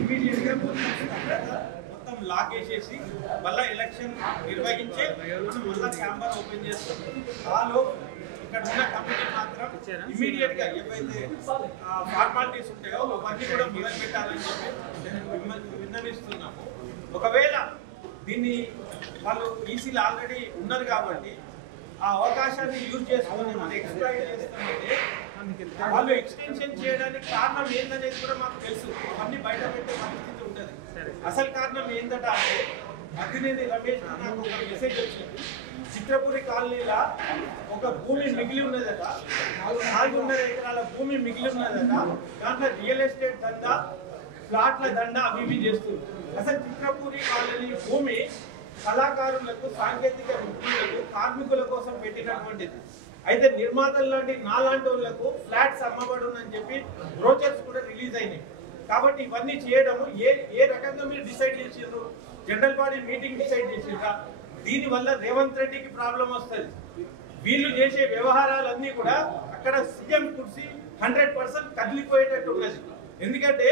Immediate గా మొత్తం lock చేసేసి మళ్ళీ ఎలక్షన్ నిర్వహించే మనం మళ్ళీ ఛాంబర్ ఓపెన్ చేస్తాం. వాళ్ళు ఇక్కడ ఉన్న కమిటీ మాత్రం ఇమీడియట్ గా ఏవైతే ఫార్మాలిటీస్ ఉంటాయో అవన్నీ కూడా మొదలు పెట్టాలని చెప్పి విన్నవిస్తున్నాము. ఒకవేళ దీన్ని వాళ్ళు ఈసీలు ఆల్రెడీ ఉన్నారు కాబట్టి ఆ అవకాశాన్ని యూజ్ చేసుకొని మనం ఎక్స్ప్లాయిట్ చేస్తామంటే వాళ్ళు ఎక్స్టెన్షన్ చేయడానికి కారణం ఏందనేది కూడా మాకు తెలుసు. అవన్నీ బయట పెట్టే పరిస్థితి ఉంటుంది. అసలు కారణం ఏంటంటే అంటే అదినేది రమేష్ నాకు ఒక మెసేజ్ వచ్చింది. చిత్రపురి కాలనీలో ఒక భూమి మిగిలి ఉన్నదట, 4.5 ఎకరాల భూమి మిగిలి ఉన్నదట. దాంట్లో రియల్ ఎస్టేట్ దందా, ఫ్లాట్ల దందా అవి చేస్తుంది. అసలు చిత్రపురి కాలనీ భూమి కళాకారులకు, సాంకేతిక నిపుణులకు, కార్మికుల కోసం పెట్టినటువంటిది. అయితే నిర్మాతలు లాంటి నాలాంటి వాళ్ళకు ఫ్లాట్స్ అమ్మబడునని చెప్పి బ్రోచర్స్ కూడా రిలీజ్ అయినాయి. కాబట్టి ఇవన్నీ చేయడము ఏ రకంగా మీరు డిసైడ్ చేసిండ్రు? జనరల్ బాడీ మీటింగ్ డిసైడ్ చేసిండ్రా? దీనివల్ల రేవంత్ రెడ్డికి ప్రాబ్లం వస్తుంది. వీళ్ళు చేసే వ్యవహారాలన్నీ కూడా అక్కడ సీఎం కుర్సీ 100% కదిలిపోయేటట్టు ఉన్నది. ఎందుకంటే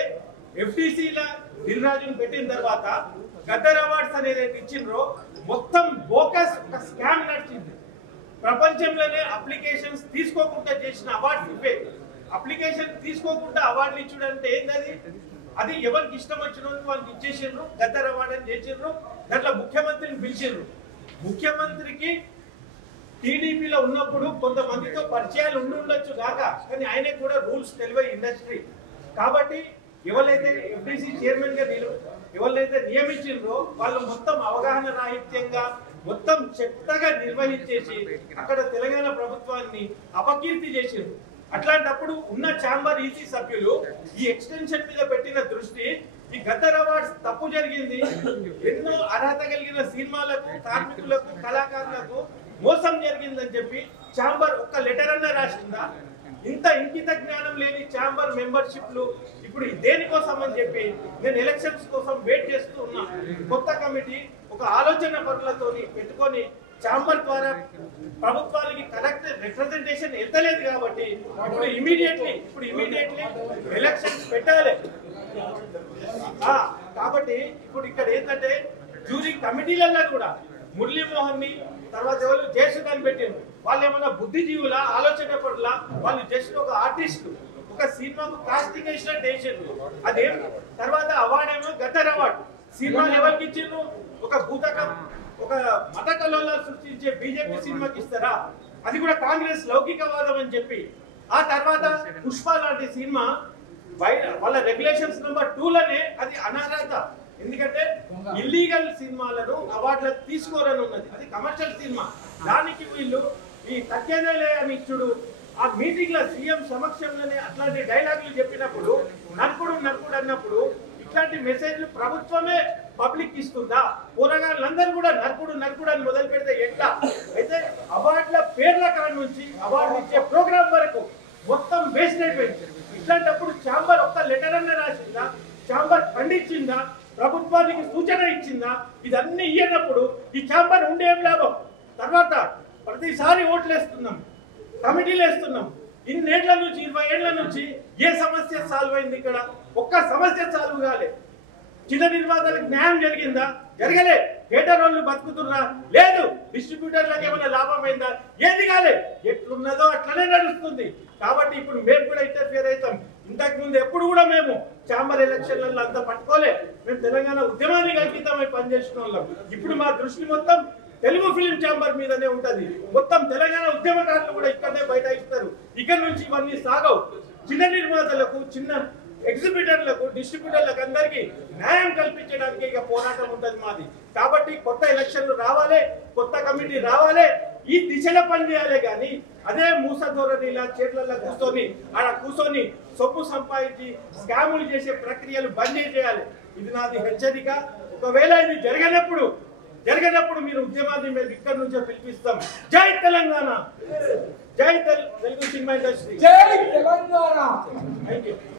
ఎఫ్టీసీల దిల్ రాజును పెట్టిన తర్వాత గద్దర్ అవార్డ్స్ అనేది ఇచ్చిండ్రో మొత్తం బోకస్ ఒక స్కామ్ నడిచింది. ప్రపంచంలోనే అప్లికేషన్స్ తీసుకోకుండా చేసిన అవార్డ్స్ ఇవే. అప్లికేషన్ తీసుకోకుండా అవార్డులు ఇచ్చుడంటే ఏంటది? అది ఎవరికి ఇష్టం వచ్చిన వాళ్ళకి ఇచ్చేసిండ్రు, గద్దర్ అవార్డు అని చేసిండ్రు. దాంట్లో ముఖ్యమంత్రిని పిలిచిండ్రు. ముఖ్యమంత్రికి టీడీపీలో ఉన్నప్పుడు కొంతమందితో పరిచయాలు ఉండొచ్చు కాక, కానీ ఆయనకు కూడా రూల్స్ తెలివై ఇండస్ట్రీ కాబట్టి ఎవరైతే ఎఫ్డీసీ చైర్మన్ గా ఎవరైతే నియమించిండ్రో వాళ్ళు మొత్తం అవగాహన రాహిత్యంగా మొత్తం చెత్తగా నిర్వహించేసి అక్కడ తెలంగాణ ప్రభుత్వాన్ని అపకీర్తి చేసిండ్రు. అట్లాంటప్పుడు ఉన్న ఛాంబర్ ఈసీ సభ్యులు ఈ ఎక్స్టెన్షన్ మీద పెట్టిన దృష్టి, ఈ గద్దర్ అవార్డ్స్ తప్పు జరిగింది, ఎన్నో అర్హత కలిగిన సినిమాలకు, కార్మికులకు, కళాకారులకు మోసం జరిగిందని చెప్పి ఛాంబర్ ఒక్క లెటర్ అన్నా రాసిందా? ఇంత ఇంకిత జ్ఞానం లేని ఛాంబర్ మెంబర్షిప్లు ఇప్పుడు దేనికోసం అని చెప్పి నేను ఎలక్షన్స్ కోసం వెయిట్ చేస్తూ ఉన్నా. కొత్త కమిటీ ఒక ఆలోచన పనులతోని పెట్టుకొని ఛాంబర్ ద్వారా ప్రభుత్వానికి కరెక్ట్ రిప్రజెంటేషన్ ఎత్తలేదు కాబట్టి ఇప్పుడు ఇమీడియట్లీ ఎలక్షన్స్ పెట్టాలి. కాబట్టి ఇప్పుడు ఇక్కడ ఏంటంటే జ్యూరీ కమిటీలలో కూడా మురళీమోహన్ ని తర్వాత ఎవరు జయసుధాన్ని పెట్టిండ్రు. వాళ్ళు ఏమన్నా బుద్ధిజీవుల ఆలోచన పట్ల వాళ్ళు జస్ట్ ఒక ఆర్టిస్ట్, ఒక సినిమాకు కాస్టింగ్ వేసినట్టు వేసిండ్రు. అదేం తర్వాత అవార్డు ఏమో గద్దర్ అవార్డు. సినిమాలు ఎవరికి ఇచ్చిండ్రు? ఒక భూతకం, ఒక మత కల్లోలాలు సృష్టించే బీజేపీ సినిమాకి ఇస్తారా? అది కూడా కాంగ్రెస్ లౌకికవాదం అని చెప్పి. ఆ తర్వాత పుష్ప లాంటి సినిమా వాళ్ళ రెగ్యులేషన్స్ నెంబర్ 2లోనే అది అనర్హత. ఎందుకంటే ఇల్లీగల్ సినిమాలను అవార్డులకు తీసుకోరని ఉన్నది. అది కమర్షియల్ సినిమా. దానికి వీళ్ళు ఈ తగ్గేదేలే అని ఇచ్చుడు. ఆ మీటింగ్ లో సీఎం సమక్షంలోనే అట్లాంటి డైలాగులు చెప్పినప్పుడు నరుకుడు అన్నప్పుడు ఇట్లాంటి మెసేజ్లు ప్రభుత్వమే పబ్లిక్ ఇస్తుందా? పోరగాళ్ళందరూ కూడా నరుకుడు అని మొదలు పెడితే ఎట్లా? అయితే అవార్డుల పేర్ల కాడ నుంచి అవార్డు ఇచ్చే ప్రోగ్రామ్ వరకు మొత్తం వేస్ట్ అయిపోయింది. ఇట్లాంటప్పుడు ఛాంబర్ ఒక్క లెటర్ అన్న రాసిందా? ఛాంబర్ ఖండించిందా? ప్రభుత్వానికి సూచన ఇచ్చిందా? ఇదన్నీ ఇయ్యనప్పుడు ఈ ఛాంబర్ ఉండే ఏం లాభం? తర్వాత ప్రతిసారి ఓట్లు వేస్తున్నాం, కమిటీలు వేస్తున్నాం. ఇన్నేళ్ల నుంచి 20 ఏళ్ల నుంచి ఏ సమస్య సాల్వ్ అయింది? ఇక్కడ ఒక్క సమస్య సాల్వ్ కాలే. చిన్న నిర్మాతలకు న్యాయం జరిగిందా? జరగలే. థియేటర్ వాళ్ళు బతుకుతున్నా? లేదు. డిస్ట్రిబ్యూటర్లకు ఏమైనా లాభం అయిందా? ఏది కాలే. ఎట్లున్నదో అట్లనే నడుస్తుంది. కాబట్టి ఇప్పుడు మేము కూడా ఇంటర్ఫియర్ అవుతాం. ఇంతకు ముందు ఎప్పుడు కూడా మేము ఛాంబర్ ఎలక్షన్లలో అంతా పట్టుకోలే. మేము తెలంగాణ ఉద్యమానికి అంకితమై పనిచేసిన వాళ్ళం. ఇప్పుడు మా దృష్టి మొత్తం తెలుగు ఫిలిం ఛాంబర్ మీదనే ఉంటది. మొత్తం తెలంగాణ ఉద్యమకారులు కూడా ఇక్కడనే బైఠాయిస్తారు. ఇక్కడ నుంచి ఇవన్నీ సాగవు. చిన్న నిర్మాతలకు, చిన్న ఎగ్జిబిటర్లకు, డిస్ట్రిబ్యూటర్లకు అందరికీ న్యాయం కల్పించడానికి ఇక పోరాటం ఉంటుంది మాది. కాబట్టి కొత్త ఎలక్షన్లు రావాలి, కొత్త కమిటీ రావాలి, ఈ దిశలో పనిచేయాలి. కానీ అదే మూస ధోరణిలా చేతులలో కూర్చొని సొమ్ము సంపాదించి స్కాములు చేసే ప్రక్రియలు బంద్ చేయాలి. ఇది నాది హెచ్చరిక. ఒకవేళ ఇది జరగనప్పుడు మీరు ఉద్యమాన్ని మేము ఇక్కడ నుంచే పిలిపిస్తాం. జై తెలంగాణ, జై తెలుగు సినిమా ఇండస్ట్రీ, జై తెలంగాణ. Thank you.